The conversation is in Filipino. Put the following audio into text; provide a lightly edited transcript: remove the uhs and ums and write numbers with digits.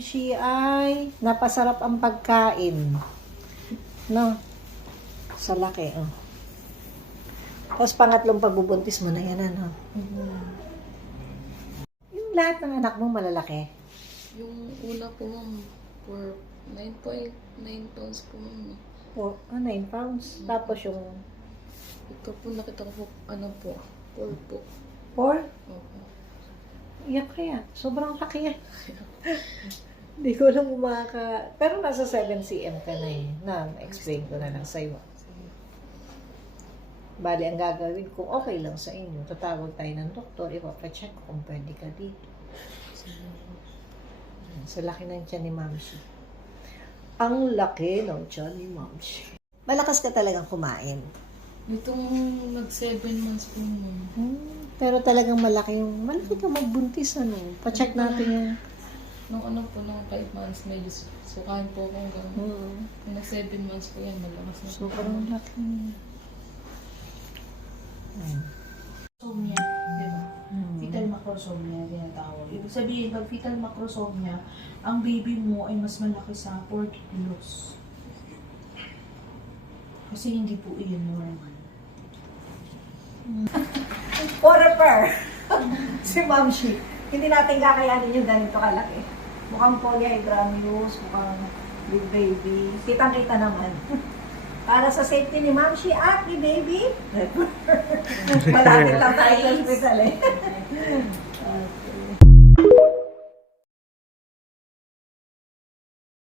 She ay napasarap ang pagkain. No? Sa laki, oh. Tapos pangatlong pagbubuntis mo na yan, ano? Yung lahat ng anak mo malalaki? Yung una po, ma'am, for 9.9 pounds po, ma'am. 9 pounds. Tapos yung Ito po, nakita ko po, ano po, 4 po. 4? Opo. Iyak kaya. Sobrang laki yan. Hindi ko lang Pero nasa 7 cm ka na eh. Na-explain ko na lang sa'yo. Bali, ang gagawin kung okay lang sa inyo, tatawag tayo ng doktor, ipapacheck kung pwede ka dito. Sa laki ng tiyan ni Mamsi. Ang laki ng tiyan ni Mamsi. Malakas ka talagang kumain. Itong nag-7 months po, ma'am. Pero talagang malaki ka magbuntis, ano. Pacheck natin yung... Nung ano po, nung 5 months, medyo sukahan po ako hanggang. Nung nag-7 months po yan, malakas na. Sobrang laki. Macrosomia, di ba? Fetal macrosomia, tinatawag. Ibig sabihin, pag fetal macrosomia, ang baby mo ay mas malaki sa 40 kilos. Kasi hindi po iyon normal. Forever! Si Mamsi. Hindi natin kakayanin yung ganito kalaki. Mukhang polyhydramnios, mukhang big baby. Kitang-kita naman. Para sa safety ni Mamsi at ni baby, malapit lang tayo sa hospital eh.